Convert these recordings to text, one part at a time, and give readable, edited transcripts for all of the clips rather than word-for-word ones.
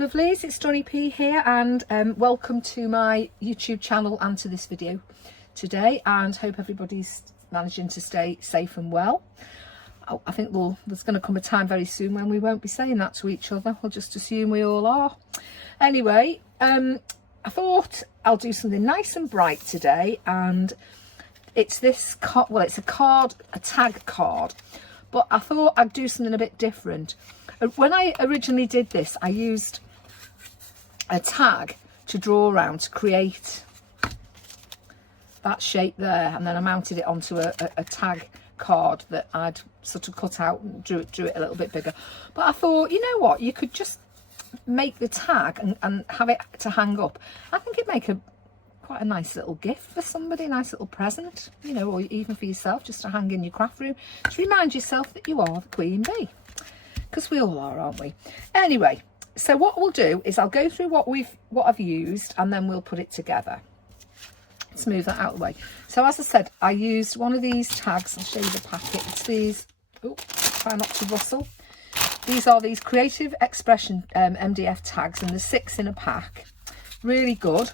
lovelies, it's Donny P here, and welcome to my YouTube channel and to this video today, and hope everybody's managing to stay safe and well. I think there's going to come a time very soon when we won't be saying that to each other. We'll just assume we all are. Anyway, I thought I'll do something nice and bright today, and it's this well, it's a tag card, but I thought I'd do something a bit different. When I originally did this, I used a tag to draw around to create that shape there, and then I mounted it onto a tag card that I'd sort of cut out and drew it a little bit bigger. But I thought, you know what, you could just make the tag and have it to hang up. I think it'd make quite a nice little gift for somebody, a nice little present, you know, or even for yourself, just to hang in your craft room to remind yourself that you are the queen bee. Because we all are, aren't we? Anyway, so what we'll do is I'll go through what I've used, and then we'll put it together. Let's move that out of the way. So as I said, I used one of these tags. I'll show you the packet. It's these. Oh, try not to rustle. These are these Creative Expression MDF tags, and there's 6 in a pack. Really good.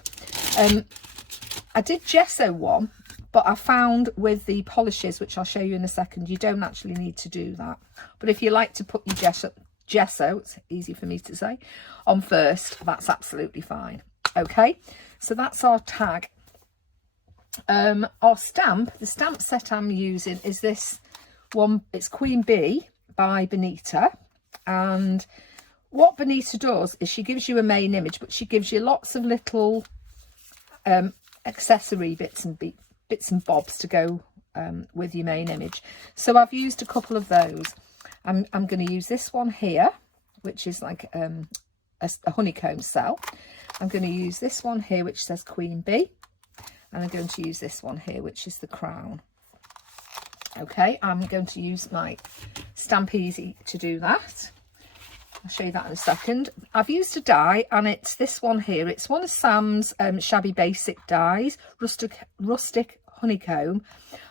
I did gesso one, but I found with the polishes, which I'll show you in a second, you don't actually need to do that. But if you like to put your gesso, it's easy for me to say, on first, that's absolutely fine. Okay, so that's our tag. Our stamp, the stamp set I'm using is this one. It's Queen Bee by Bonnita. And what Bonnita does is she gives you a main image, but she gives you lots of little accessory bits and bobs to go with your main image. So I've used a couple of those. I'm going to use this one here, which is like a honeycomb cell. I'm going to use this one here, which says Queen Bee, and I'm going to use this one here, which is the crown. Okay, I'm going to use my Stamp Easy to do that. I'll show you that in a second. I've used a die, and it's this one here. It's one of Sam's Shabby basic dies, rustic honeycomb.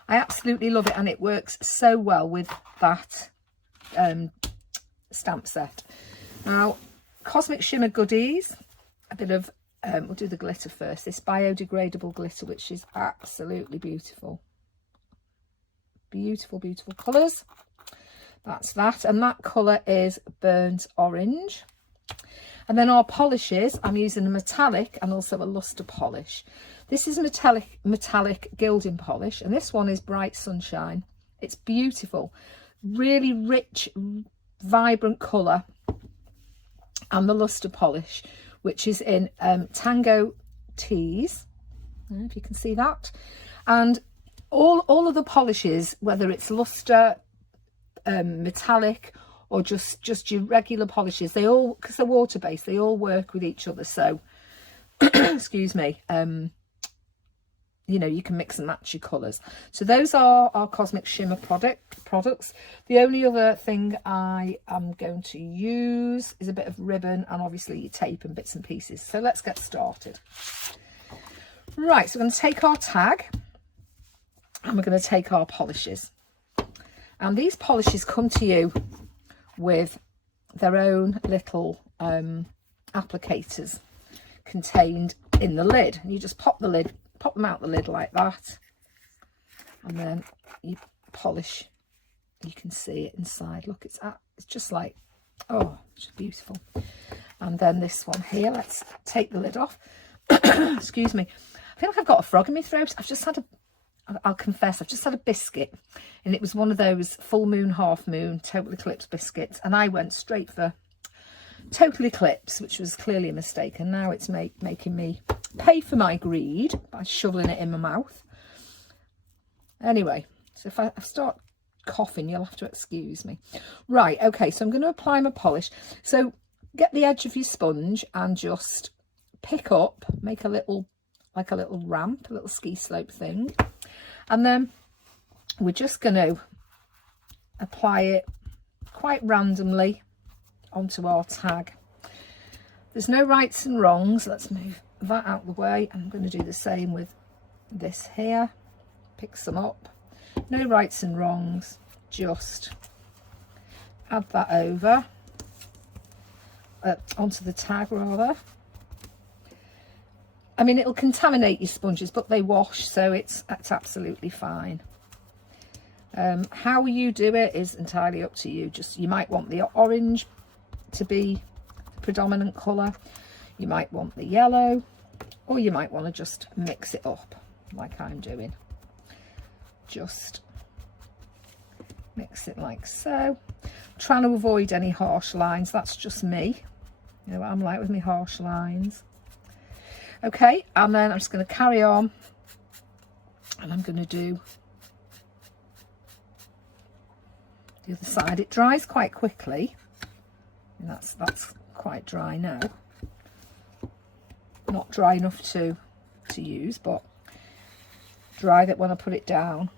I absolutely love it, and it works so well with that stamp set. Now, Cosmic Shimmer goodies, a bit of we'll do the glitter first. This biodegradable glitter, which is absolutely beautiful. Beautiful colours. That's that, and that colour is burnt orange. And then our polishes, I'm using a metallic and also a lustre polish. This is metallic gilding polish, and this one is Bright Sunshine. It's beautiful, really rich, vibrant colour. And the lustre polish, which is in Tango Tease. I don't know if you can see that. And all of the polishes, whether it's lustre, metallic, or just your regular polishes, they all, because they're water based, they all work with each other. So excuse me, you know, you can mix and match your colours. So those are our Cosmic Shimmer products. The only other thing I am going to use is a bit of ribbon and obviously your tape and bits and pieces. So let's get started. Right, so we're going to take our tag and we're going to take our polishes. And these polishes come to you with their own little applicators contained in the lid. And you just pop them out the lid like that, and then you polish. You can see it inside. Look, it's just like, oh, it's beautiful. And then this one here, let's take the lid off. Excuse me, I feel like I've got a frog in my throat. I'll confess, I've just had a biscuit, and it was one of those full moon, half moon, total eclipse biscuits, and I went straight for total eclipse, which was clearly a mistake, and now it's making me pay for my greed by shoveling it in my mouth. Anyway, so if I start coughing, you'll have to excuse me. Right, okay, so I'm going to apply my polish. So get the edge of your sponge and just pick up, make a little, like a little ramp, a little ski slope thing. And then we're just going to apply it quite randomly onto our tag. There's no rights and wrongs. Let's move that out of the way. I'm going to do the same with this here. Pick some up. No rights and wrongs. Just add that over. onto the tag rather. I mean, it'll contaminate your sponges, but they wash, so it's absolutely fine. How you do it is entirely up to you. Just, you might want the orange to be the predominant colour, you might want the yellow, or you might want to just mix it up like I'm doing. Just mix it like so. I'm trying to avoid any harsh lines, that's just me. You know what I'm like with my harsh lines. Okay, and then I'm just going to carry on, and I'm going to do the other side. It dries quite quickly, and that's quite dry now. Not dry enough to use, but dry that when I put it down,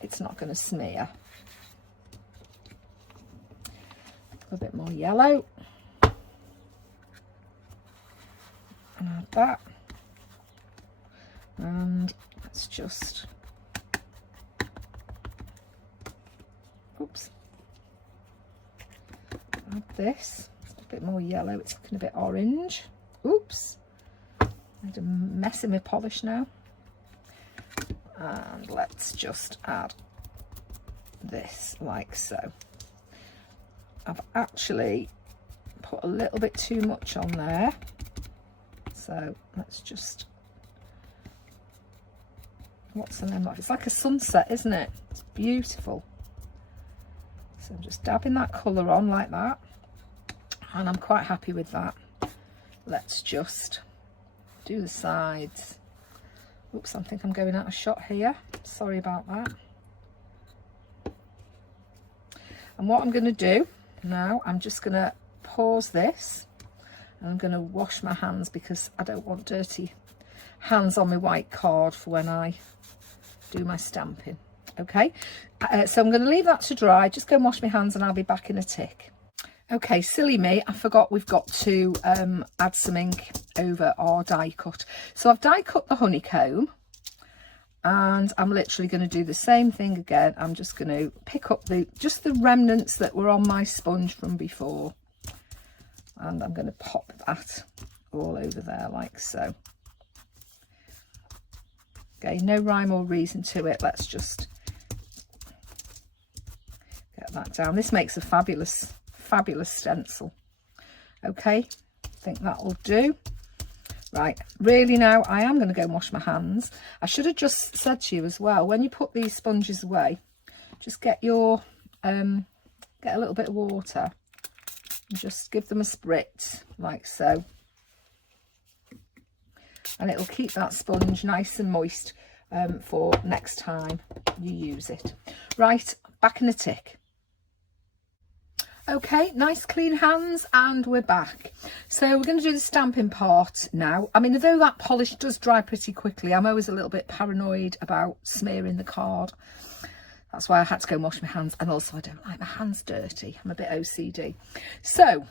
it's not going to smear. A bit more yellow. And add that, and let's just, oops, add this. It's a bit more yellow, it's looking a bit orange. Oops, made a mess in my polish now. And let's just add this like so. I've actually put a little bit too much on there. So let's just, what's the name of it? It's like a sunset, isn't it? It's beautiful. So I'm just dabbing that colour on like that, and I'm quite happy with that. Let's just do the sides. Oops, I think I'm going out of shot here. Sorry about that. And what I'm going to do now, I'm just going to pause this. I'm going to wash my hands because I don't want dirty hands on my white card for when I do my stamping. Okay, so I'm going to leave that to dry, just go and wash my hands, and I'll be back in a tick. Okay, silly me, I forgot we've got to add some ink over our die cut. So I've die cut the honeycomb, and I'm literally going to do the same thing again. I'm just going to pick up just the remnants that were on my sponge from before. And I'm going to pop that all over there like so. Okay, no rhyme or reason to it. Let's just get that down. This makes a fabulous stencil. Okay, I think that will do. Right, really now I am going to go and wash my hands. I should have just said to you as well, when you put these sponges away, just get your get a little bit of water. Just give them a spritz like so, and it'll keep that sponge nice and moist for next time you use it. Right, back in a tick. Okay, nice clean hands, and we're back. So we're going to do the stamping part now. I mean, although that polish does dry pretty quickly, I'm always a little bit paranoid about smearing the card. That's why I had to go and wash my hands, and also I don't like my hands dirty. I'm a bit OCD. So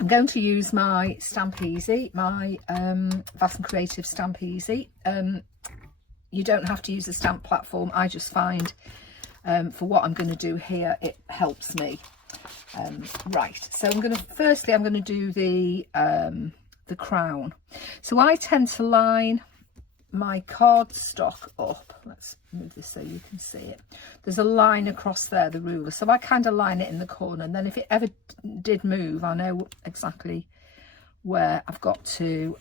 I'm going to use my Stamp Easy, my Vaessen Creative Stamp Easy. You don't have to use the stamp platform. I just find for what I'm going to do here, it helps me. Right, so I'm going to do the crown. So I tend to line my cardstock up. Let's move this so you can see it. There's a line across there, the ruler, so I kind of line it in the corner, and then if it ever did move, I know exactly where I've got to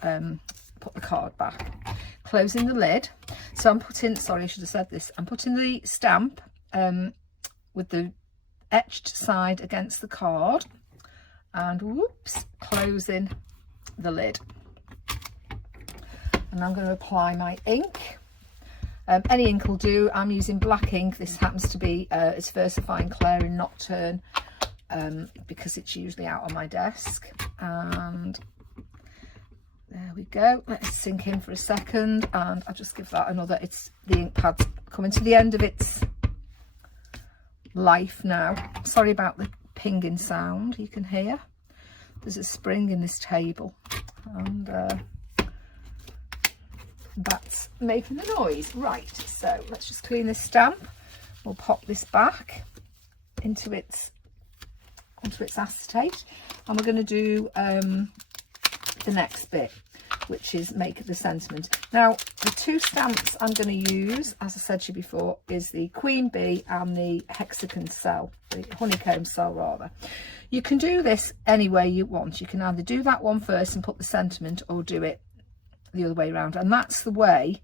put the card back. Closing the lid. So I'm putting, sorry, I should have said this, I'm putting the stamp with the etched side against the card, and whoops, closing the lid. And I'm going to apply my ink. Any ink will do. I'm using black ink. This happens to be it's Versafine Clair in Nocturne, because it's usually out on my desk. And there we go. Let it sink in for a second, and I'll just give that another. It's the ink pad's coming to the end of its life now. Sorry about the pinging sound you can hear. There's a spring in this table, and that's making the noise. Right, so let's just clean this stamp. We'll pop this back into its onto its acetate, and we're going to do the next bit, which is make the sentiment. Now, the two stamps I'm going to use, as I said to you before, is the Queen Bee and the hexagon cell, the honeycomb cell rather. You can do this any way you want. You can either do that one first and put the sentiment, or do it the other way around. And that's the way,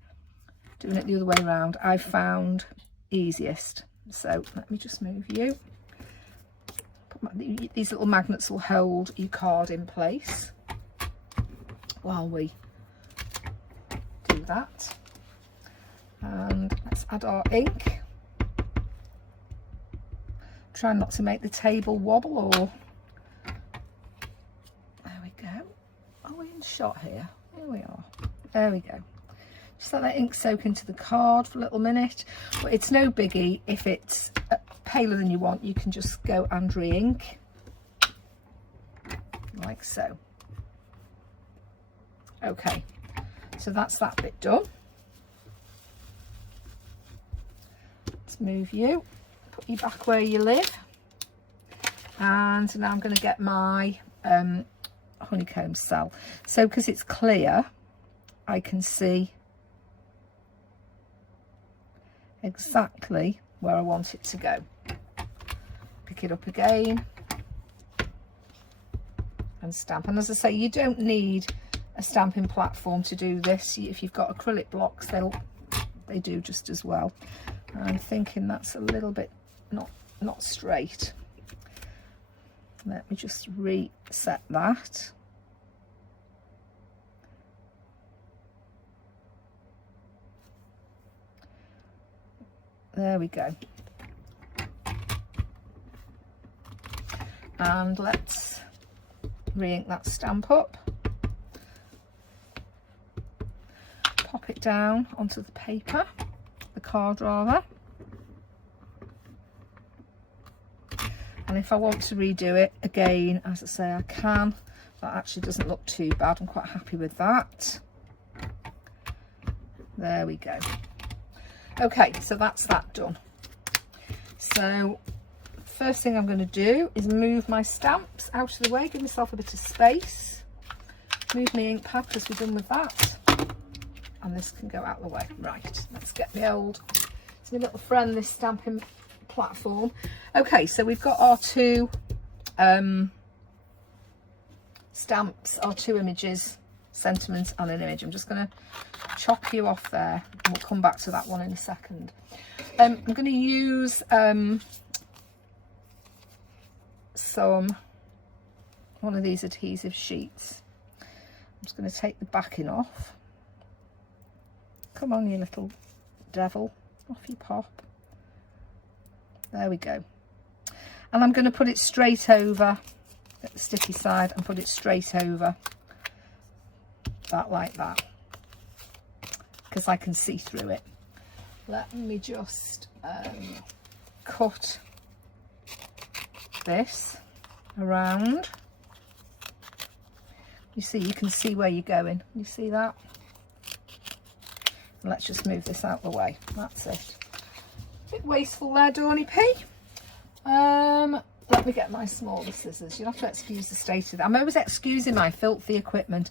doing it the other way around, I found easiest. So let me just move you. These little magnets will hold your card in place while we do that. And let's add our ink. Try not to make the table wobble, or there we go. Are we in shot here? Here we are. There we go. Just let that ink soak into the card for a little minute. But it's no biggie. If it's paler than you want, you can just go and re-ink like so. Okay, so that's that bit done. Let's move you, put you back where you live, and now I'm going to get my honeycomb cell. So because it's clear, I can see exactly where I want it to go. Pick it up again and stamp. And as I say, you don't need a stamping platform to do this. If you've got acrylic blocks, they do just as well. I'm thinking that's a little bit not straight. Let me just reset that. There we go. And let's re-ink that stamp up. Pop it down onto the paper, the card rather. And if I want to redo it again, as I say, I can. That actually doesn't look too bad. I'm quite happy with that. There we go. Okay, so that's that done. So first thing I'm going to do is move my stamps out of the way, give myself a bit of space. Move my ink pad because we're done with that. And this can go out of the way. Right, let's get my it's my little friend, this stamping platform. Okay, so we've got our two stamps, our two images, sentiment and an image. I'm just going to chop you off there, and we'll come back to that one in a second. I'm going to use one of these adhesive sheets. I'm just going to take the backing off. Come on, you little devil, off you pop. There we go. And I'm going to put it straight over, get the sticky side and put it straight over that, like that, because I can see through it. Let me just cut this around. You see, you can see where you're going. You see that? Let's just move this out of the way. That's it. A bit wasteful there, Dawny P. Let me get my smaller scissors. You'll have to excuse the state of that. I'm always excusing my filthy equipment.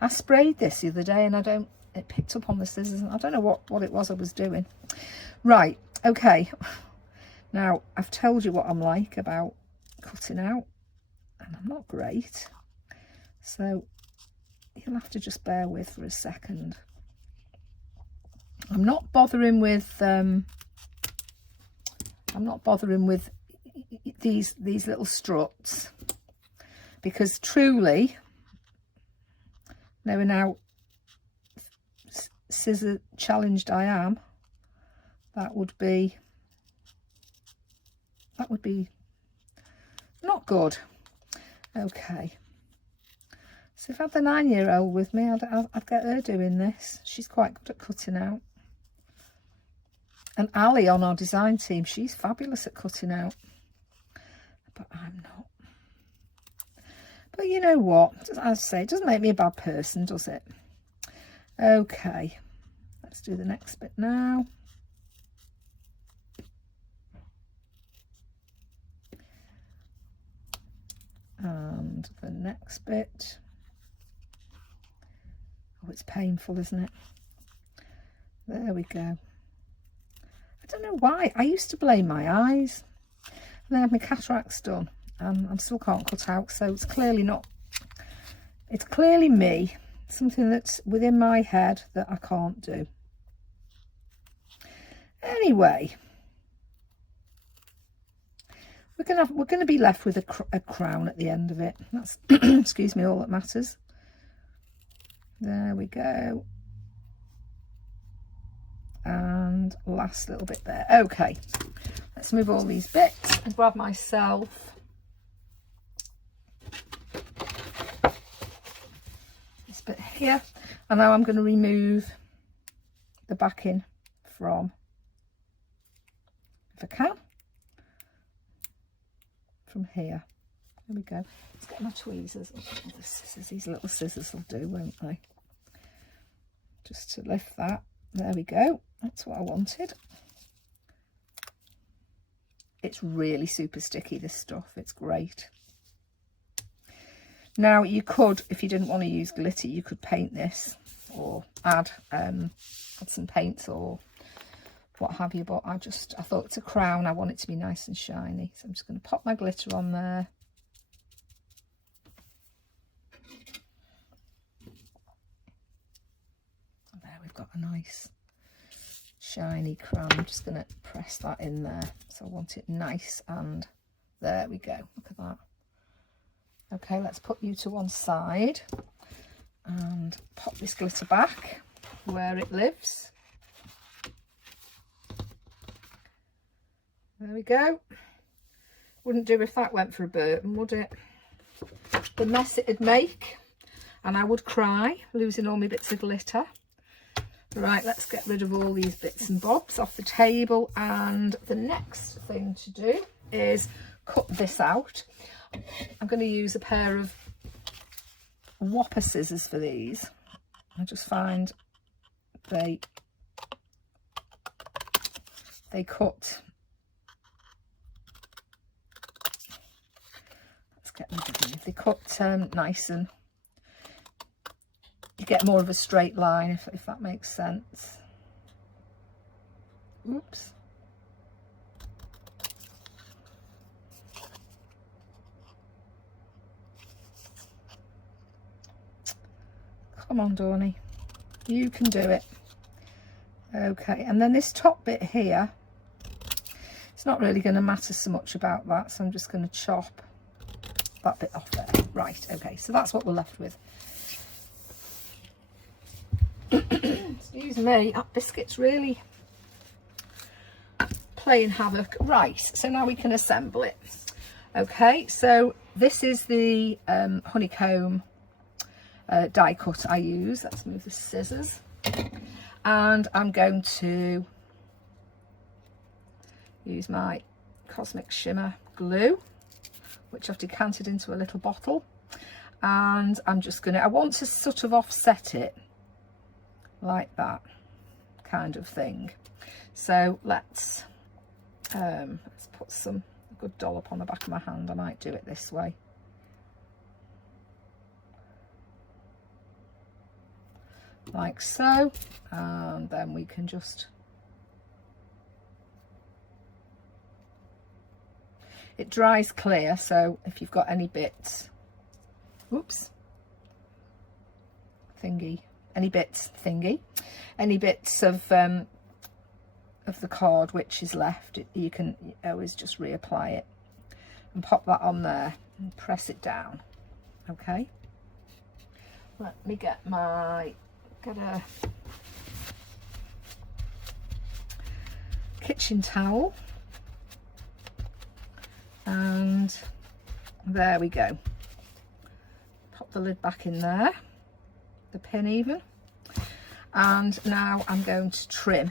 I sprayed this the other day and it picked up on the scissors. And I don't know what it was I was doing. Right, okay. Now, I've told you what I'm like about cutting out, and I'm not great. So you'll have to just bear with for a second. I'm not bothering with these little struts, because truly, knowing how scissor challenged I am, that would be not good. Okay, so if I had the 9-year-old with me, I'd get her doing this. She's quite good at cutting out. And Ali on our design team, she's fabulous at cutting out. But I'm not. But you know what? As I say, it doesn't make me a bad person, does it? Okay. Let's do the next bit now. next bit. Oh, it's painful, isn't it? There we go. I don't know why. I used to blame my eyes. And then I had my cataracts done. I still can't cut out, so it's clearly not. It's clearly me. Something that's within my head that I can't do. Anyway, we're gonna be left with a crown at the end of it. That's excuse me, all that matters. There we go. And last little bit there. Okay, let's move all these bits and grab myself this bit here. And now I'm going to remove the backing from, if I can, from here. There we go. Let's get my tweezers. Oh, the scissors. These little scissors will do, won't they? Just to lift that. There we go. That's what I wanted. It's really super sticky, this stuff. It's great. Now you could, if you didn't want to use glitter, you could paint this or add some paints or what have you, but I thought it's a crown, I want it to be nice and shiny, so I'm just going to pop my glitter on there. And there we've got a nice shiny crown. I'm just going to press that in there, so I want it nice, and there we go, look at that. Okay, let's put you to one side and pop this glitter back where it lives. There we go. Wouldn't do if that went for a Burton, would it? The mess it'd make, and I would cry losing all my bits of glitter. Right, let's get rid of all these bits and bobs off the table, and the next thing to do is cut this out. I'm going to use a pair of whopper scissors for these. I just find they cut. Let's get rid of them. They cut nice, and you get more of a straight line, if that makes sense. Oops. Come on, Dawny, you can do it. Okay, and then this top bit here, it's not really going to matter so much about that, so I'm just going to chop that bit off there. Right, okay, so that's what we're left with. Excuse me, that biscuit's really playing havoc. Right, so now we can assemble it. Okay, so this is the honeycomb die cut I use. Let's move the scissors, and I'm going to use my Cosmic Shimmer glue, which I've decanted into a little bottle, and I'm just gonna, I want to sort of offset it like that kind of thing. So let's put a good dollop on the back of my hand. I might do it this way. Like so, and then we can just, it dries clear, so if you've got any bits, oops, any bits of the card which is left, you can always just reapply it and pop that on there and press it down. Okay, let me get a kitchen towel, and there we go. Pop the lid back in there, the pin even, and now I'm going to trim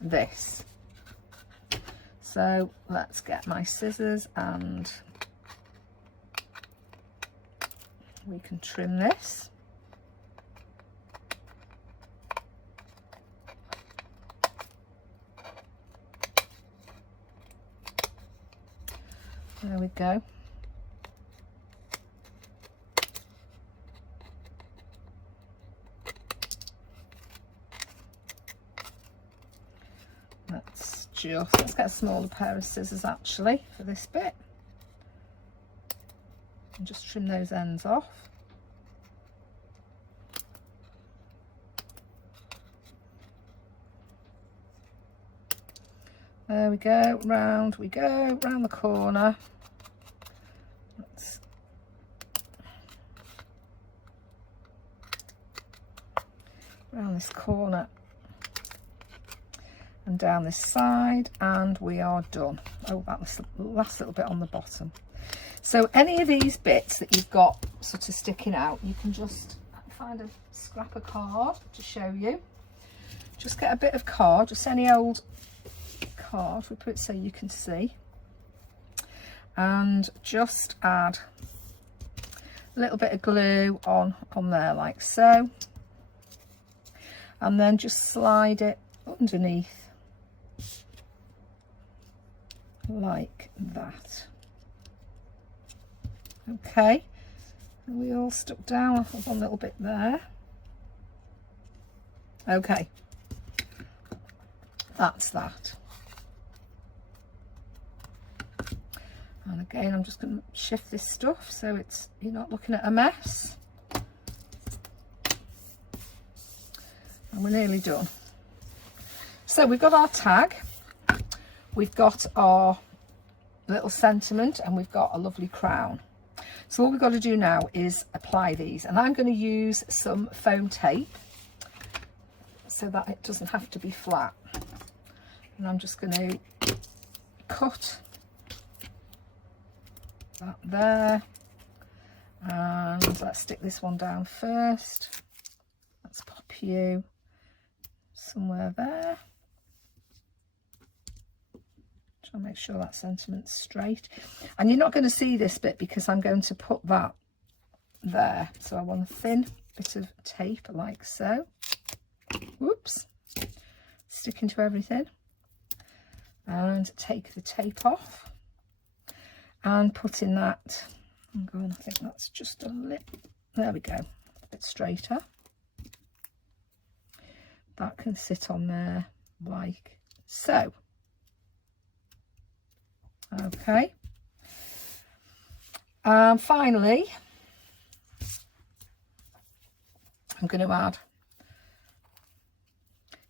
this. So let's get my scissors and we can trim this. There we go. just, let's get a smaller pair of scissors actually for this bit, and just trim those ends off. There we go, round we go, round the corner. Around this corner and down this side, and we are done. Oh, that was the last little bit on the bottom. So any of these bits that you've got sort of sticking out, you can just find a scrap of card to show you. Just get a bit of card, just any old card, we put it so you can see, and just add a little bit of glue on there like so, and then just slide it underneath like that. Okay, and we all stuck down one little bit there. Okay, that's that. And again, I'm just going to shift this stuff so it's, you're not looking at a mess. And we're nearly done. So we've got our tag, we've got our little sentiment, and we've got a lovely crown. So all we've got to do now is apply these, and I'm going to use some foam tape so that it doesn't have to be flat. And I'm just going to cut that there, and let's stick this one down first. Let's pop you somewhere there. Try and make sure that sentiment's straight, and you're not going to see this bit because I'm going to put that there, so I want a thin bit of tape like so. Whoops, sticking to everything, and take the tape off and put in that. I'm going, I think that's just a lip. There we go, a bit straighter. That can sit on there like so. Okay. Finally, I'm going to add,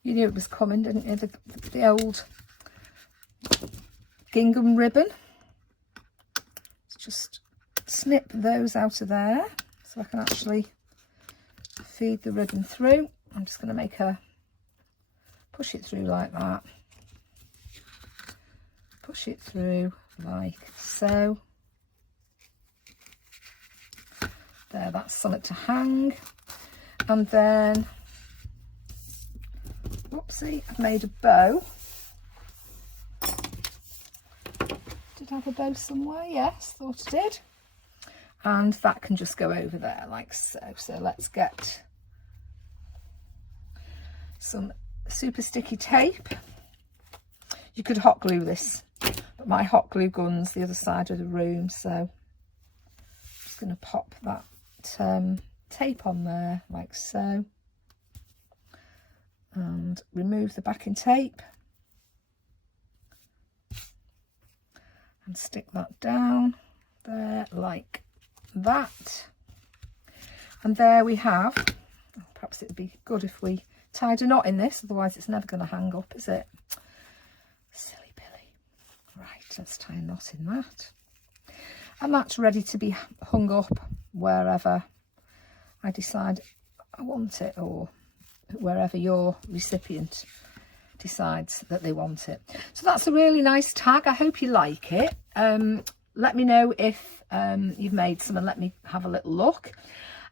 you knew it was coming, didn't you, the old gingham ribbon. Just snip those out of there so I can actually feed the ribbon through. I'm just going to make a, push it through like that, push it through like so. There, that's something to hang. And then, whoopsie, I've made a bow. Did I have a bow somewhere? Yes, thought I did. And that can just go over there like so. So let's get some super sticky tape. You could hot glue this, but my hot glue gun's the other side of the room, so I'm just going to pop that tape on there like so, and remove the backing tape and stick that down there like that. And there we have, perhaps it would be good if we tied a knot in this, otherwise it's never going to hang up, is it? Silly Billy. Right, let's tie a knot in that, and that's ready to be hung up wherever I decide I want it, or wherever your recipient decides that they want it. So that's a really nice tag. I hope you like it. Let me know if you've made some, and let me have a little look,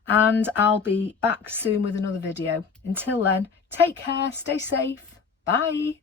and I'll be back soon with another video. Until then, take care, stay safe, bye.